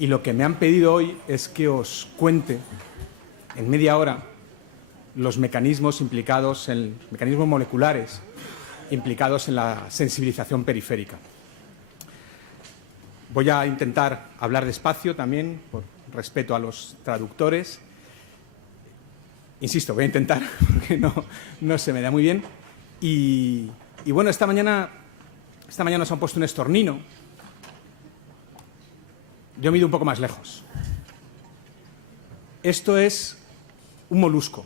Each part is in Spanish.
y lo que me han pedido hoy es que os cuente en media hora los mecanismos mecanismos moleculares implicados en la sensibilización periférica. Voy a intentar hablar despacio también, por respeto a los traductores. Insisto, voy a intentar, porque no se me da muy bien. Y bueno, esta mañana nos han puesto un estornino. Yo mido un poco más lejos. Esto es un molusco.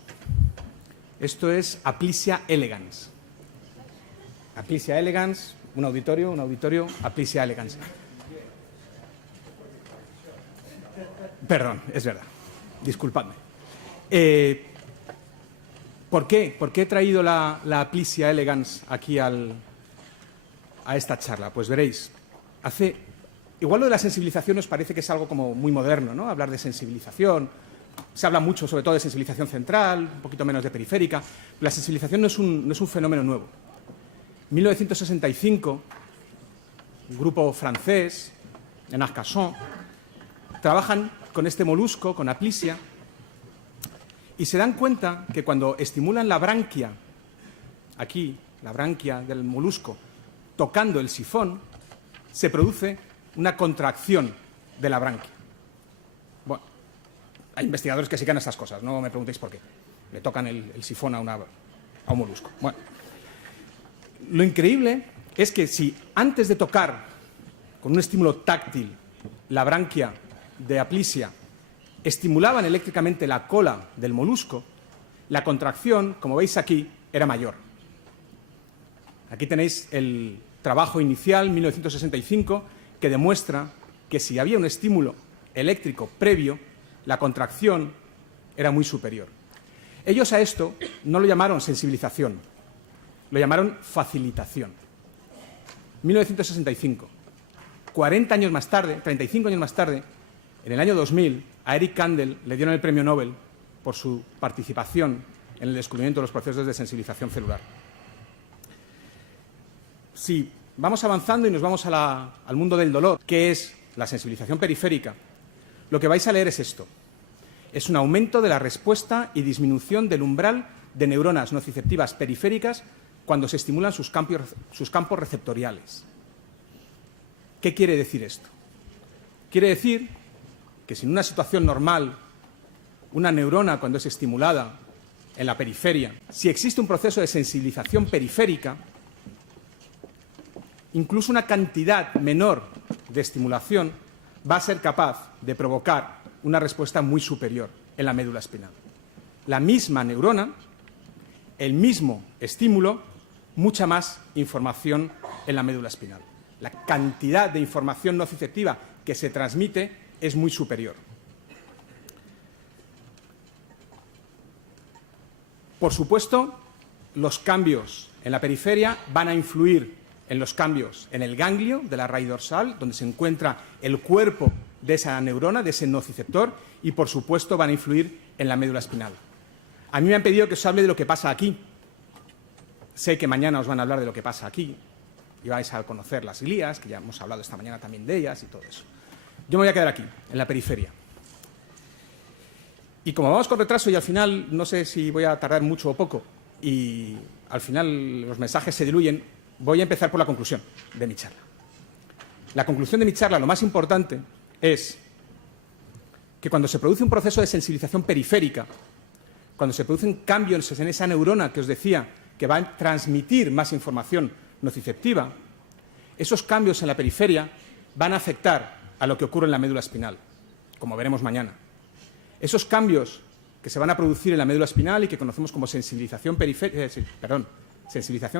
Esto es Aplysia elegans. Aplysia elegans, un auditorio, Aplysia elegans. Perdón, es verdad. Disculpadme. ¿Por qué? ¿Por qué he traído la Aplysia elegans aquí a esta charla? Pues veréis, igual lo de la sensibilización os parece que es algo como muy moderno, ¿no? Hablar de sensibilización. Se habla mucho, sobre todo, de sensibilización central, un poquito menos de periférica. La sensibilización no es un fenómeno nuevo. En 1965, un grupo francés, en Arcachon, trabajan con este molusco, con Aplysia, y se dan cuenta que cuando estimulan la branquia, aquí, la branquia del molusco, tocando el sifón, se produce una contracción de la branquia. Bueno, hay investigadores que sigan estas cosas, no me preguntéis por qué. Le tocan el sifón a un molusco. Bueno, lo increíble es que si antes de tocar con un estímulo táctil la branquia de Aplysia estimulaban eléctricamente la cola del molusco, la contracción, como veis aquí, era mayor. Aquí tenéis el trabajo inicial, 1965, que demuestra que si había un estímulo eléctrico previo, la contracción era muy superior. Ellos a esto no lo llamaron sensibilización, lo llamaron facilitación. 1965. 40 años más tarde, 35 años más tarde, en el año 2000, a Eric Kandel le dieron el premio Nobel por su participación en el descubrimiento de los procesos de sensibilización celular. Si vamos avanzando y nos vamos al mundo del dolor, que es la sensibilización periférica, lo que vais a leer es esto. Es un aumento de la respuesta y disminución del umbral de neuronas nociceptivas periféricas cuando se estimulan sus campos receptoriales. ¿Qué quiere decir esto? Quiere decir que si en una situación normal una neurona, cuando es estimulada en la periferia, si existe un proceso de sensibilización periférica, incluso una cantidad menor de estimulación va a ser capaz de provocar una respuesta muy superior en la médula espinal. La misma neurona, el mismo estímulo, mucha más información en la médula espinal. La cantidad de información nociceptiva que se transmite es muy superior. Por supuesto, los cambios en la periferia van a influir en los cambios en el ganglio de la raíz dorsal, donde se encuentra el cuerpo de esa neurona, de ese nociceptor, y por supuesto van a influir en la médula espinal. A mí me han pedido que os hable de lo que pasa aquí. Sé que mañana os van a hablar de lo que pasa aquí, y vais a conocer las glías, que ya hemos hablado esta mañana también de ellas y todo eso. Yo me voy a quedar aquí, en la periferia. Y como vamos con retraso y al final no sé si voy a tardar mucho o poco, y al final los mensajes se diluyen, voy a empezar por la conclusión de mi charla. La conclusión de mi charla, lo más importante, es que cuando se produce un proceso de sensibilización periférica, cuando se producen cambios en esa neurona que os decía que va a transmitir más información nociceptiva, esos cambios en la periferia van a afectar a lo que ocurre en la médula espinal, como veremos mañana. Esos cambios que se van a producir en la médula espinal y que conocemos como sensibilización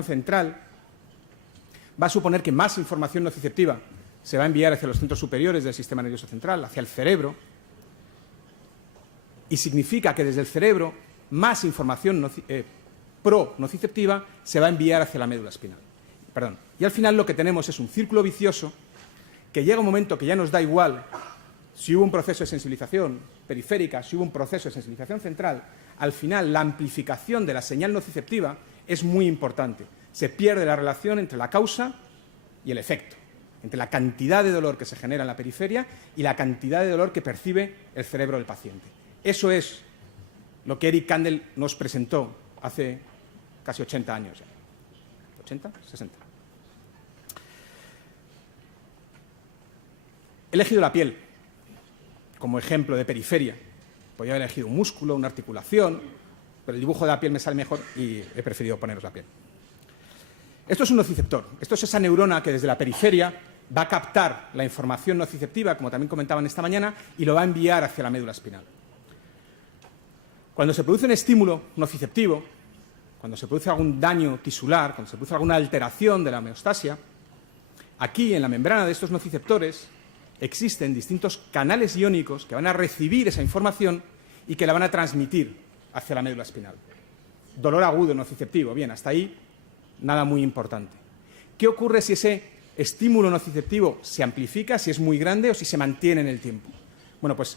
central, va a suponer que más información nociceptiva se va a enviar hacia los centros superiores del sistema nervioso central, hacia el cerebro, y significa que desde el cerebro más información pro-nociceptiva se va a enviar hacia la médula espinal. Y al final lo que tenemos es un círculo vicioso que llega un momento que ya nos da igual si hubo un proceso de sensibilización periférica, si hubo un proceso de sensibilización central. Al final la amplificación de la señal nociceptiva es muy importante. Se pierde la relación entre la causa y el efecto. entre la cantidad de dolor que se genera en la periferia y la cantidad de dolor que percibe el cerebro del paciente. Eso es lo que Eric Kandel nos presentó hace casi 80 años ya. ¿80? 60. He elegido la piel como ejemplo de periferia. Podría haber elegido un músculo, una articulación, pero el dibujo de la piel me sale mejor y he preferido poneros la piel. Esto es un nociceptor. Esto es esa neurona que desde la periferia va a captar la información nociceptiva, como también comentaban esta mañana, y lo va a enviar hacia la médula espinal. Cuando se produce un estímulo nociceptivo, cuando se produce algún daño tisular, cuando se produce alguna alteración de la homeostasia, aquí en la membrana de estos nociceptores existen distintos canales iónicos que van a recibir esa información y que la van a transmitir hacia la médula espinal. Dolor agudo nociceptivo, bien, hasta ahí nada muy importante. ¿Qué ocurre si ese estímulo nociceptivo se amplifica, si es muy grande o si se mantiene en el tiempo? Bueno, pues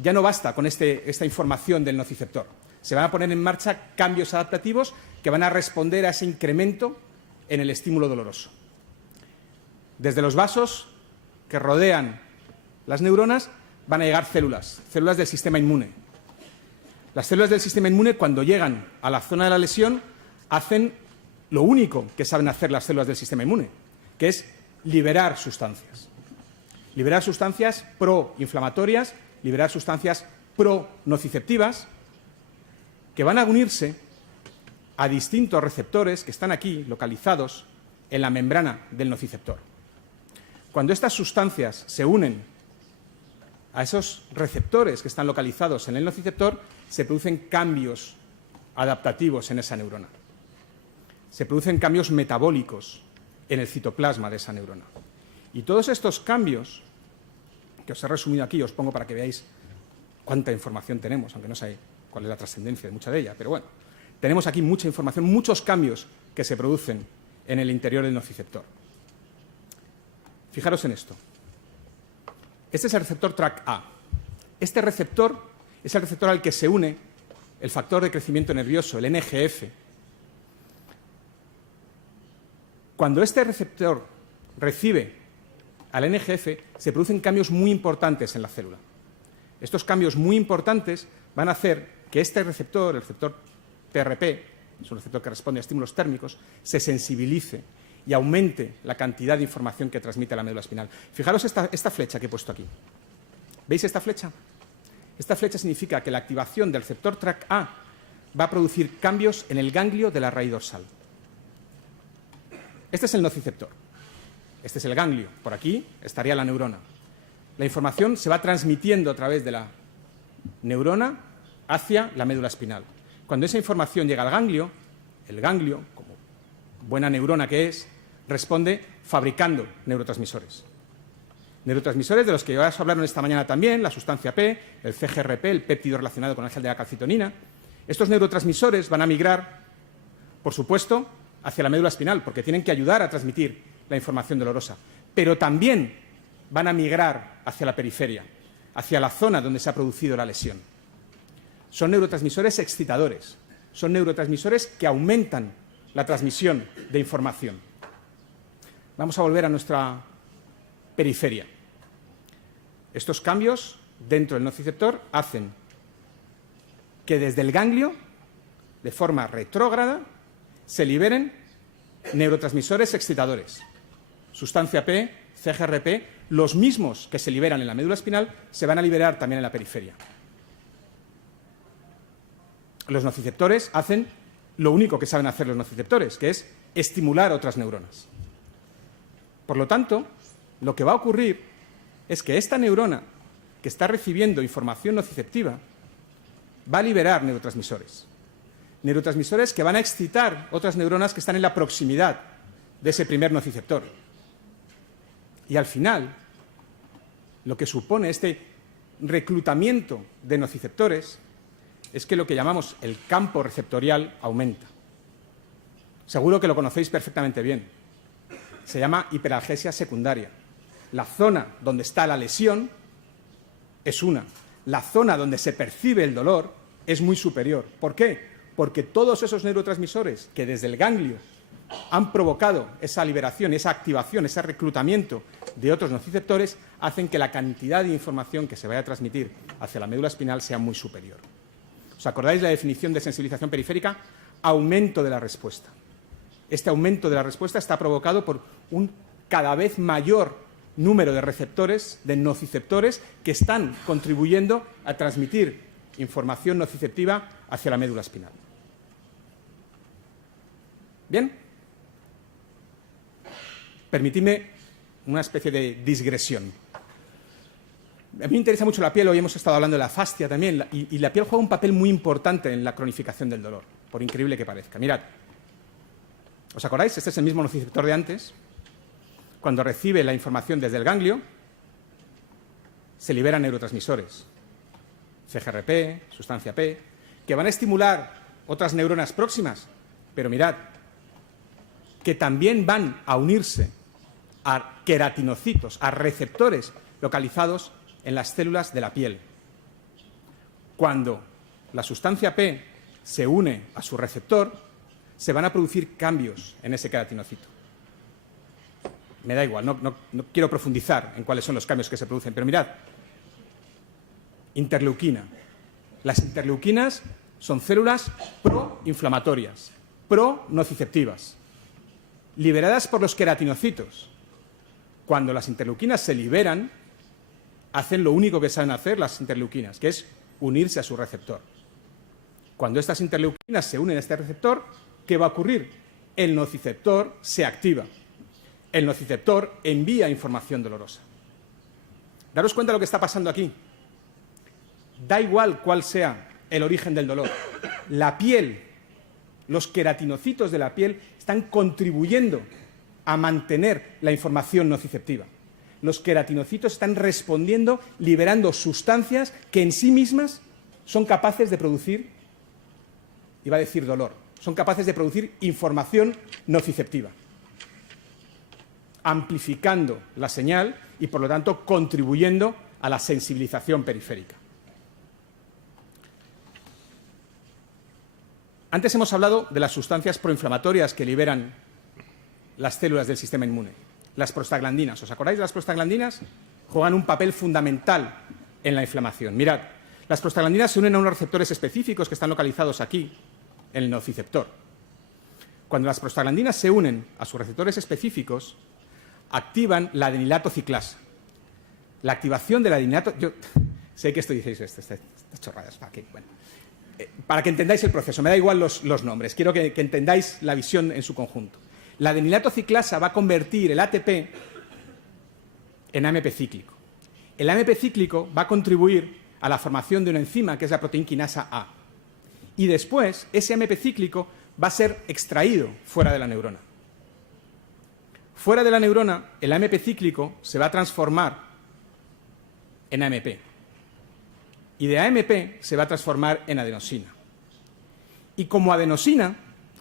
ya no basta con esta información del nociceptor. Se van a poner en marcha cambios adaptativos que van a responder a ese incremento en el estímulo doloroso. Desde los vasos que rodean las neuronas van a llegar células del sistema inmune. Las células del sistema inmune, cuando llegan a la zona de la lesión, hacen lo único que saben hacer las células del sistema inmune, que es liberar sustancias. Liberar sustancias proinflamatorias, liberar sustancias pronociceptivas, que van a unirse a distintos receptores que están aquí localizados en la membrana del nociceptor. Cuando estas sustancias se unen a esos receptores que están localizados en el nociceptor, se producen cambios adaptativos en esa neurona. Se producen cambios metabólicos en el citoplasma de esa neurona. Y todos estos cambios, que os he resumido aquí, os pongo para que veáis cuánta información tenemos, aunque no sé cuál es la trascendencia de mucha de ella, pero bueno, tenemos aquí mucha información, muchos cambios que se producen en el interior del nociceptor. Fijaros en esto. Este es el receptor TRAC-A. Este receptor es el receptor al que se une el factor de crecimiento nervioso, el NGF. Cuando este receptor recibe al NGF, se producen cambios muy importantes en la célula. Estos cambios muy importantes van a hacer que este receptor, el receptor TRP, es un receptor que responde a estímulos térmicos, se sensibilice y aumente la cantidad de información que transmite la médula espinal. Fijaros esta flecha que he puesto aquí. ¿Veis esta flecha? Esta flecha significa que la activación del receptor TRAC-A va a producir cambios en el ganglio de la raíz dorsal. Este es el nociceptor. Este es el ganglio. Por aquí estaría la neurona. La información se va transmitiendo a través de la neurona hacia la médula espinal. Cuando esa información llega al ganglio, el ganglio, como buena neurona que es, responde fabricando neurotransmisores. Neurotransmisores de los que ya os hablaron esta mañana también, la sustancia P, el CGRP, el péptido relacionado con el gel de la calcitonina. Estos neurotransmisores van a migrar, por supuesto, hacia la médula espinal, porque tienen que ayudar a transmitir la información dolorosa, pero también van a migrar hacia la periferia, hacia la zona donde se ha producido la lesión. Son neurotransmisores excitadores, son neurotransmisores que aumentan la transmisión de información. Vamos a volver a nuestra periferia. Estos cambios dentro del nociceptor hacen que desde el ganglio, de forma retrógrada, se liberen neurotransmisores excitadores. Sustancia P, CGRP, los mismos que se liberan en la médula espinal, se van a liberar también en la periferia. Los nociceptores hacen lo único que saben hacer los nociceptores, que es estimular otras neuronas. Por lo tanto, lo que va a ocurrir es que esta neurona que está recibiendo información nociceptiva va a liberar neurotransmisores. Neurotransmisores que van a excitar otras neuronas que están en la proximidad de ese primer nociceptor. Y al final, lo que supone este reclutamiento de nociceptores es que lo que llamamos el campo receptorial aumenta. Seguro que lo conocéis perfectamente bien. Se llama hiperalgesia secundaria. La zona donde está la lesión es una. La zona donde se percibe el dolor es muy superior. ¿Por qué? Porque todos esos neurotransmisores que desde el ganglio han provocado esa liberación, esa activación, ese reclutamiento de otros nociceptores, hacen que la cantidad de información que se vaya a transmitir hacia la médula espinal sea muy superior. ¿Os acordáis la definición de sensibilización periférica? Aumento de la respuesta. Este aumento de la respuesta está provocado por un cada vez mayor número de receptores, de nociceptores, que están contribuyendo a transmitir información nociceptiva hacia la médula espinal. ¿Bien? Permitidme una especie de digresión. A mí me interesa mucho la piel, hoy hemos estado hablando de la fascia también, y la piel juega un papel muy importante en la cronificación del dolor, por increíble que parezca. Mirad, ¿os acordáis? Este es el mismo nociceptor de antes. Cuando recibe la información desde el ganglio, se liberan neurotransmisores, CGRP, sustancia P, que van a estimular otras neuronas próximas, pero mirad, que también van a unirse a queratinocitos, a receptores localizados en las células de la piel. Cuando la sustancia P se une a su receptor, se van a producir cambios en ese queratinocito. Me da igual, no quiero profundizar en cuáles son los cambios que se producen, pero mirad, interleuquina. Las interleuquinas son células proinflamatorias, pronociceptivas, liberadas por los queratinocitos. Cuando las interleuquinas se liberan, hacen lo único que saben hacer las interleuquinas, que es unirse a su receptor. Cuando estas interleuquinas se unen a este receptor, ¿qué va a ocurrir? El nociceptor se activa. El nociceptor envía información dolorosa. Daros cuenta de lo que está pasando aquí. Da igual cuál sea el origen del dolor. La piel, los queratinocitos de la piel están contribuyendo a mantener la información nociceptiva. Los queratinocitos están respondiendo, liberando sustancias que en sí mismas son capaces de producir, iba a decir dolor, son capaces de producir información nociceptiva, amplificando la señal y, por lo tanto, contribuyendo a la sensibilización periférica. Antes hemos hablado de las sustancias proinflamatorias que liberan las células del sistema inmune. Las prostaglandinas. ¿Os acordáis de las prostaglandinas? Juegan un papel fundamental en la inflamación. Mirad, las prostaglandinas se unen a unos receptores específicos que están localizados aquí, en el nociceptor. Cuando las prostaglandinas se unen a sus receptores específicos, activan la adenilato ciclasa. La activación de la adenilato... Yo sé que esto dices estas chorradas, para que entendáis el proceso. Me da igual los nombres, quiero que entendáis la visión en su conjunto. La adenilato ciclasa va a convertir el ATP en AMP cíclico. El AMP cíclico va a contribuir a la formación de una enzima que es la proteínquinasa A. Y después, ese AMP cíclico va a ser extraído fuera de la neurona. Fuera de la neurona, el AMP cíclico se va a transformar en AMP. Y de AMP se va a transformar en adenosina. Y como adenosina,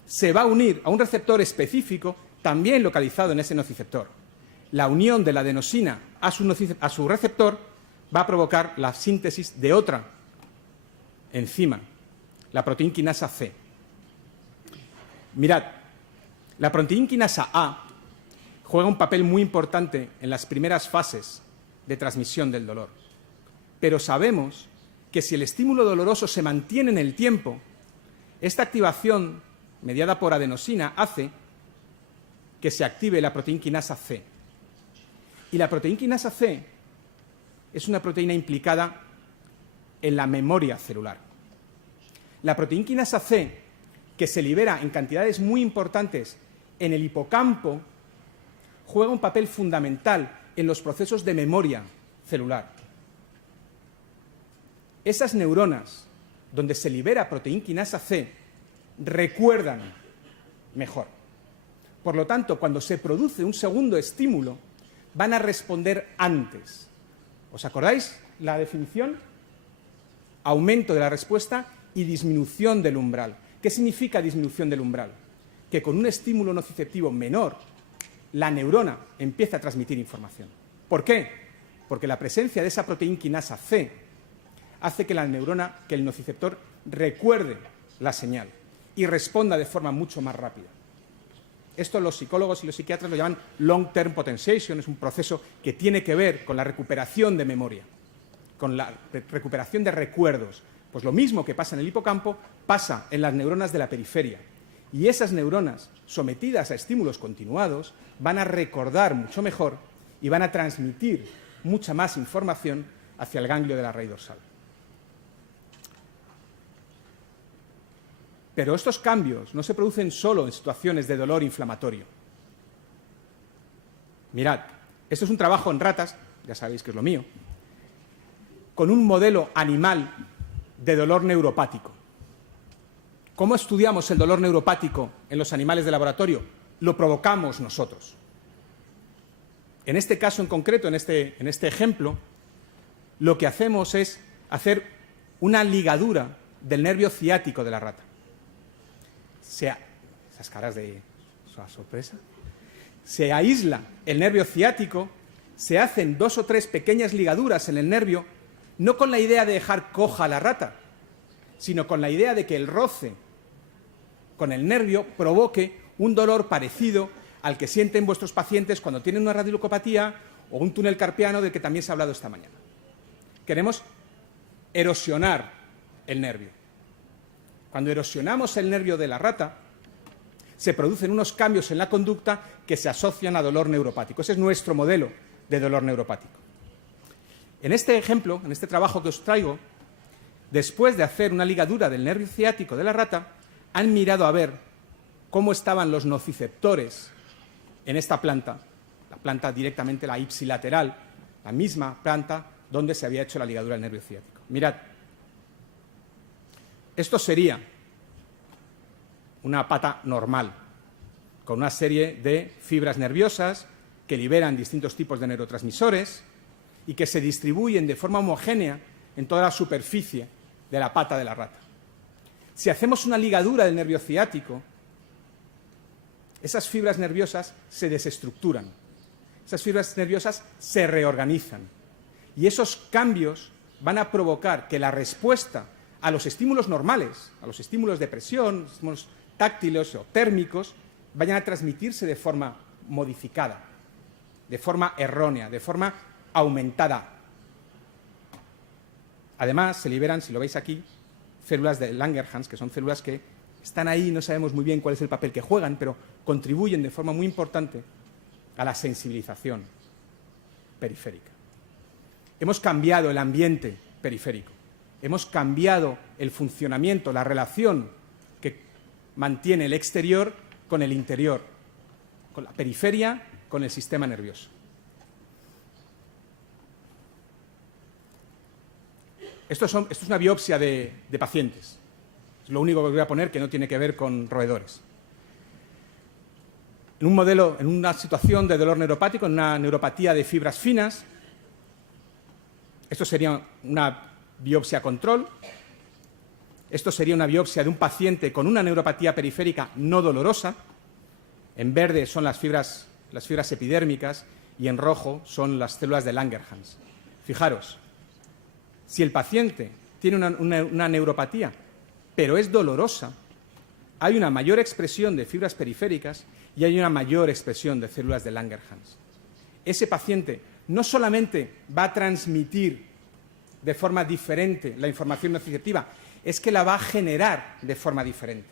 se va a unir a un receptor específico también localizado en ese nociceptor. La unión de la adenosina a su receptor va a provocar la síntesis de otra enzima, la proteínquinasa C. Mirad, la proteínquinasa A juega un papel muy importante en las primeras fases de transmisión del dolor. Pero sabemos que si el estímulo doloroso se mantiene en el tiempo, esta activación mediada por adenosina hace que se active la proteínquinasa C. Y la proteínquinasa C es una proteína implicada en la memoria celular. La proteínquinasa C, que se libera en cantidades muy importantes en el hipocampo, juega un papel fundamental en los procesos de memoria celular. Esas neuronas donde se libera proteínquinasa C recuerdan mejor. Por lo tanto, cuando se produce un segundo estímulo, van a responder antes. ¿Os acordáis la definición? Aumento de la respuesta y disminución del umbral. ¿Qué significa disminución del umbral? Que con un estímulo nociceptivo menor, la neurona empieza a transmitir información. ¿Por qué? Porque la presencia de esa proteínquinasa C hace que que el nociceptor recuerde la señal y responda de forma mucho más rápida. Esto los psicólogos y los psiquiatras lo llaman long-term potentiation, es un proceso que tiene que ver con la recuperación de memoria, con la recuperación de recuerdos. Pues lo mismo que pasa en el hipocampo pasa en las neuronas de la periferia. Y esas neuronas, sometidas a estímulos continuados, van a recordar mucho mejor y van a transmitir mucha más información hacia el ganglio de la raíz dorsal. Pero estos cambios no se producen solo en situaciones de dolor inflamatorio. Mirad, esto es un trabajo en ratas, ya sabéis que es lo mío, con un modelo animal de dolor neuropático. ¿Cómo estudiamos el dolor neuropático en los animales de laboratorio? Lo provocamos nosotros. En este caso en concreto, en este ejemplo, lo que hacemos es hacer una ligadura del nervio ciático de la rata. Esas caras de sorpresa. Se aísla el nervio ciático, se hacen 2 o 3 pequeñas ligaduras en el nervio, no con la idea de dejar coja a la rata, sino con la idea de que el roce con el nervio provoque un dolor parecido al que sienten vuestros pacientes cuando tienen una radioleucopatía o un túnel carpiano del que también se ha hablado esta mañana. Queremos erosionar el nervio. Cuando erosionamos el nervio de la rata, se producen unos cambios en la conducta que se asocian a dolor neuropático. Ese es nuestro modelo de dolor neuropático. En este ejemplo, en este trabajo que os traigo, después de hacer una ligadura del nervio ciático de la rata, han mirado a ver cómo estaban los nociceptores en esta planta, la planta directamente, la ipsilateral, la misma planta donde se había hecho la ligadura del nervio ciático. Mirad, esto sería una pata normal, con una serie de fibras nerviosas que liberan distintos tipos de neurotransmisores y que se distribuyen de forma homogénea en toda la superficie de la pata de la rata. Si hacemos una ligadura del nervio ciático, esas fibras nerviosas se desestructuran, esas fibras nerviosas se reorganizan y esos cambios van a provocar que la respuesta a los estímulos normales, a los estímulos de presión, estímulos táctiles o térmicos, vayan a transmitirse de forma modificada, de forma errónea, de forma aumentada. Además, se liberan, si lo veis aquí, células de Langerhans, que son células que están ahí, no sabemos muy bien cuál es el papel que juegan, pero contribuyen de forma muy importante a la sensibilización periférica. Hemos cambiado el ambiente periférico, hemos cambiado el funcionamiento, la relación que mantiene el exterior con el interior, con la periferia, con el sistema nervioso. Esto es una biopsia de pacientes. Es lo único que os voy a poner que no tiene que ver con roedores. En un modelo, en una situación de dolor neuropático, en una neuropatía de fibras finas, esto sería una biopsia control. Esto sería una biopsia de un paciente con una neuropatía periférica no dolorosa. En verde son las fibras epidérmicas y en rojo son las células de Langerhans. Fijaros, si el paciente tiene una neuropatía, pero es dolorosa, hay una mayor expresión de fibras periféricas y hay una mayor expresión de células de Langerhans. Ese paciente no solamente va a transmitir de forma diferente la información nociceptiva, es que la va a generar de forma diferente.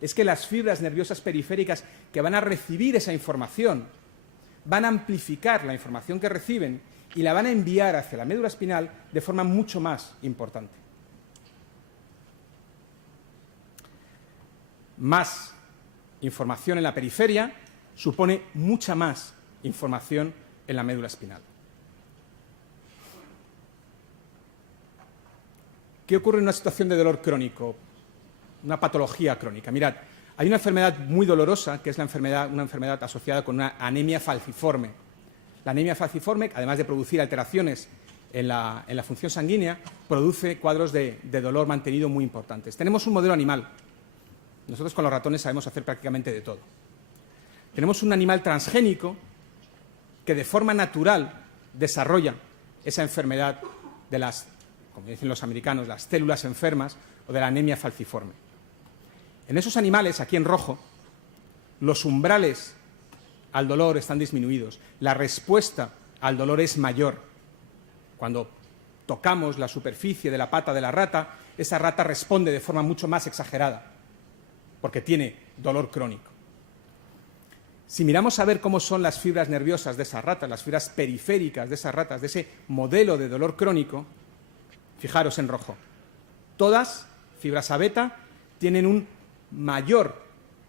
Es que las fibras nerviosas periféricas que van a recibir esa información van a amplificar la información que reciben y la van a enviar hacia la médula espinal de forma mucho más importante. Más información en la periferia supone mucha más información en la médula espinal. ¿Qué ocurre en una situación de dolor crónico? Una patología crónica. Mirad, hay una enfermedad muy dolorosa, que es una enfermedad asociada con una anemia falciforme. La anemia falciforme, además de producir alteraciones en la función sanguínea, produce cuadros de dolor mantenido muy importantes. Tenemos un modelo animal. Nosotros con los ratones sabemos hacer prácticamente de todo. Tenemos un animal transgénico que de forma natural desarrolla esa enfermedad de las, como dicen los americanos, las células enfermas o de la anemia falciforme. En esos animales, aquí en rojo, los umbrales al dolor están disminuidos, la respuesta al dolor es mayor. Cuando tocamos la superficie de la pata de la rata, esa rata responde de forma mucho más exagerada, porque tiene dolor crónico. Si miramos a ver cómo son las fibras nerviosas de esas ratas, las fibras periféricas de esas ratas, de ese modelo de dolor crónico, fijaros en rojo. Todas, fibras A beta, tienen un mayor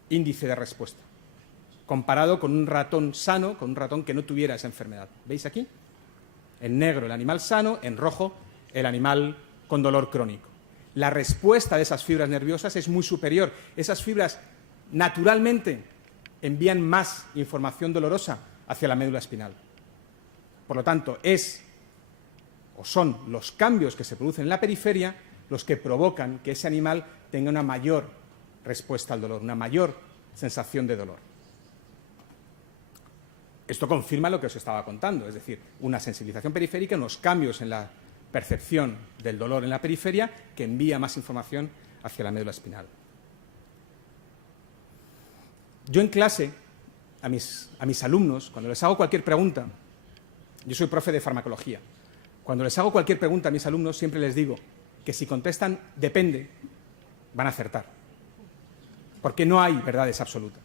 índice de respuesta, comparado con un ratón sano, con un ratón que no tuviera esa enfermedad. ¿Veis aquí? En negro el animal sano, en rojo el animal con dolor crónico. La respuesta de esas fibras nerviosas es muy superior. Esas fibras naturalmente envían más información dolorosa hacia la médula espinal. Por lo tanto, son los cambios que se producen en la periferia los que provocan que ese animal tenga una mayor respuesta al dolor, una mayor sensación de dolor. Esto confirma lo que os estaba contando, es decir, una sensibilización periférica, unos cambios en la percepción del dolor en la periferia que envía más información hacia la médula espinal. Yo en clase, a mis alumnos, cuando les hago cualquier pregunta, yo soy profe de farmacología, cuando les hago cualquier pregunta a mis alumnos siempre les digo que si contestan depende, van a acertar. Porque no hay verdades absolutas,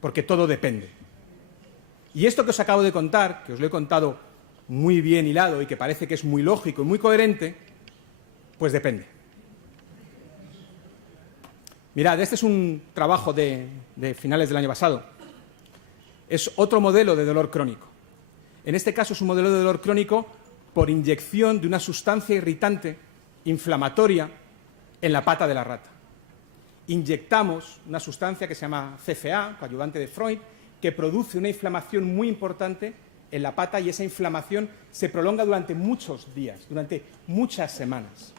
porque todo depende. Y esto que os acabo de contar, que os lo he contado muy bien hilado y que parece que es muy lógico y muy coherente, pues depende. Mirad, este es un trabajo de finales del año pasado. Es otro modelo de dolor crónico. En este caso es un modelo de dolor crónico por inyección de una sustancia irritante inflamatoria en la pata de la rata. Inyectamos una sustancia que se llama CFA, coadyuvante de Freud, que produce una inflamación muy importante en la pata y esa inflamación se prolonga durante muchos días, durante muchas semanas.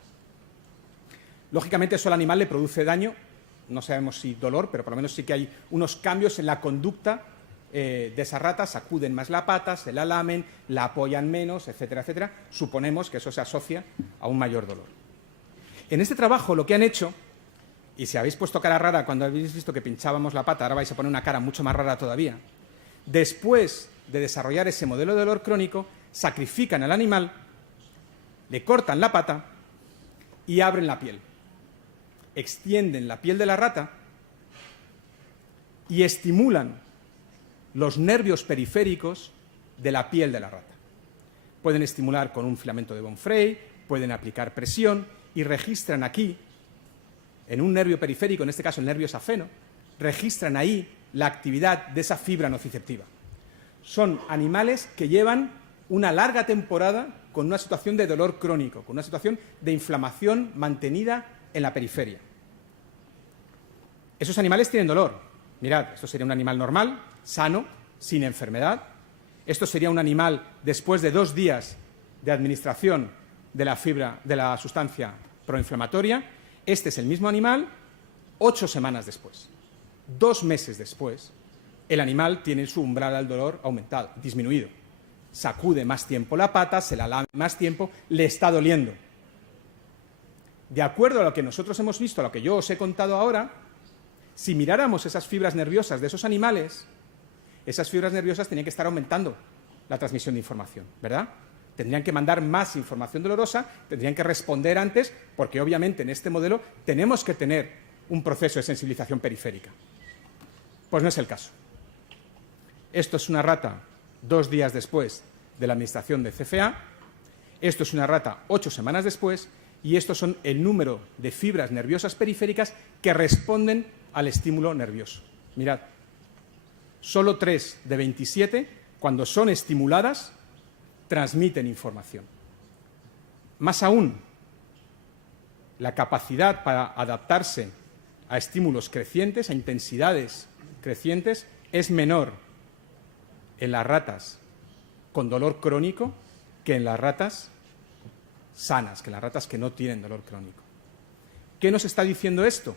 Lógicamente eso al animal le produce daño, no sabemos si dolor, pero por lo menos sí que hay unos cambios en la conducta de esa rata, sacuden más la pata, se la lamen, la apoyan menos, etcétera, etcétera. Suponemos que eso se asocia a un mayor dolor. En este trabajo lo que han hecho, y si habéis puesto cara rara cuando habéis visto que pinchábamos la pata, ahora vais a poner una cara mucho más rara todavía, después de desarrollar ese modelo de dolor crónico, sacrifican al animal, le cortan la pata y abren la piel. Extienden la piel de la rata y estimulan los nervios periféricos de la piel de la rata. Pueden estimular con un filamento de von Frey, pueden aplicar presión y registran aquí, en un nervio periférico, en este caso el nervio safeno, registran ahí la actividad de esa fibra nociceptiva. Son animales que llevan una larga temporada con una situación de dolor crónico, con una situación de inflamación mantenida en la periferia. Esos animales tienen dolor. Mirad, esto sería un animal normal, sano, sin enfermedad. Esto sería un animal después de 2 días de administración de la sustancia proinflamatoria. Este es el mismo animal 8 semanas después. 2 meses después, el animal tiene su umbral al dolor aumentado, disminuido. Sacude más tiempo la pata, se la lame más tiempo, le está doliendo. De acuerdo a lo que nosotros hemos visto, a lo que yo os he contado ahora, si miráramos esas fibras nerviosas de esos animales, esas fibras nerviosas tenían que estar aumentando la transmisión de información, ¿verdad? Tendrían que mandar más información dolorosa, tendrían que responder antes, porque obviamente en este modelo tenemos que tener un proceso de sensibilización periférica. Pues no es el caso. Esto es una rata 2 días después de la administración de CFA, esto es una rata 8 semanas después, y estos son el número de fibras nerviosas periféricas que responden al estímulo nervioso. Mirad, solo 3 de 27, cuando son estimuladas, transmiten información. Más aún, la capacidad para adaptarse a estímulos crecientes, a intensidades crecientes, es menor en las ratas con dolor crónico que en las ratas sanas, que en las ratas que no tienen dolor crónico. ¿Qué nos está diciendo esto?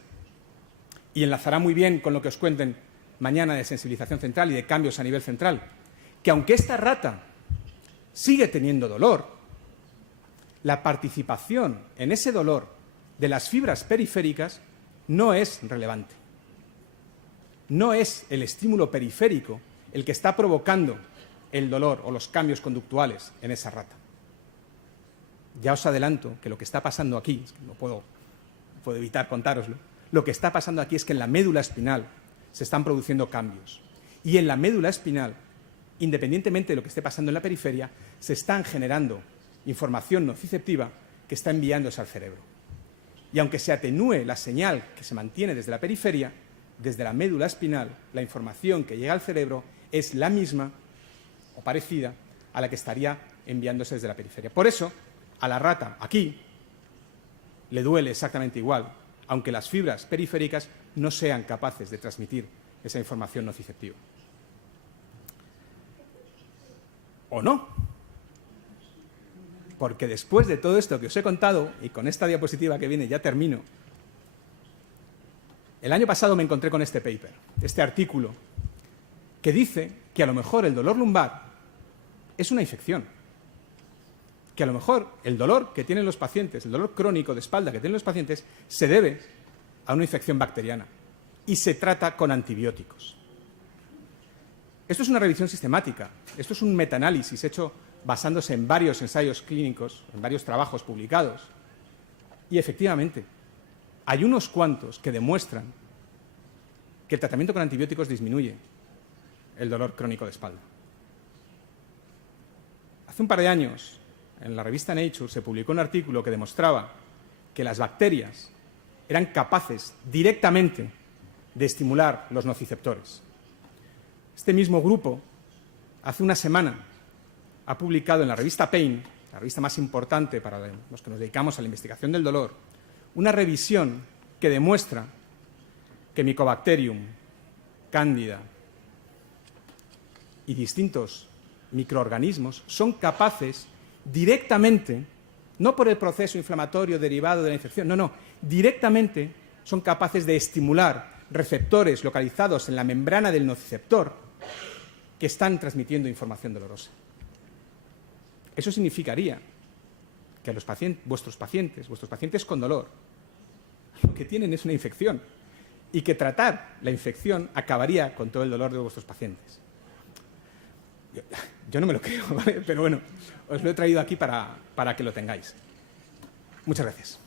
Y enlazará muy bien con lo que os cuenten mañana de sensibilización central y de cambios a nivel central, que aunque esta rata sigue teniendo dolor, la participación en ese dolor de las fibras periféricas no es relevante. no es el estímulo periférico el que está provocando el dolor o los cambios conductuales en esa rata. Ya os adelanto que lo que está pasando aquí, es que no puedo evitar contároslo, lo que está pasando aquí es que en la médula espinal se están produciendo cambios. Y en la médula espinal, independientemente de lo que esté pasando en la periferia, se están generando información nociceptiva que está enviándose al cerebro. Y aunque se atenúe la señal que se mantiene desde la periferia, desde la médula espinal, la información que llega al cerebro es la misma o parecida a la que estaría enviándose desde la periferia. Por eso, a la rata, aquí, le duele exactamente igual, aunque las fibras periféricas no sean capaces de transmitir esa información nociceptiva. ¿O no? Porque después de todo esto que os he contado, y con esta diapositiva que viene ya termino, el año pasado me encontré con este paper, este artículo, que dice que a lo mejor el dolor lumbar es una infección, que a lo mejor el dolor que tienen los pacientes, el dolor crónico de espalda que tienen los pacientes, se debe a una infección bacteriana y se trata con antibióticos. Esto es una revisión sistemática, esto es un metaanálisis hecho basándose en varios ensayos clínicos, en varios trabajos publicados, y efectivamente hay unos cuantos que demuestran que el tratamiento con antibióticos disminuye el dolor crónico de espalda. Hace un par de años, en la revista Nature, se publicó un artículo que demostraba que las bacterias eran capaces directamente de estimular los nociceptores. Este mismo grupo, hace una semana, ha publicado en la revista Pain, la revista más importante para los que nos dedicamos a la investigación del dolor, una revisión que demuestra que Mycobacterium, Cándida y distintos microorganismos son capaces directamente, no por el proceso inflamatorio derivado de la infección, no, directamente son capaces de estimular receptores localizados en la membrana del nociceptor que están transmitiendo información dolorosa. Eso significaría que vuestros pacientes con dolor, lo que tienen es una infección y que tratar la infección acabaría con todo el dolor de vuestros pacientes. Yo no me lo creo, ¿vale? Pero bueno, os lo he traído aquí para que lo tengáis. Muchas gracias.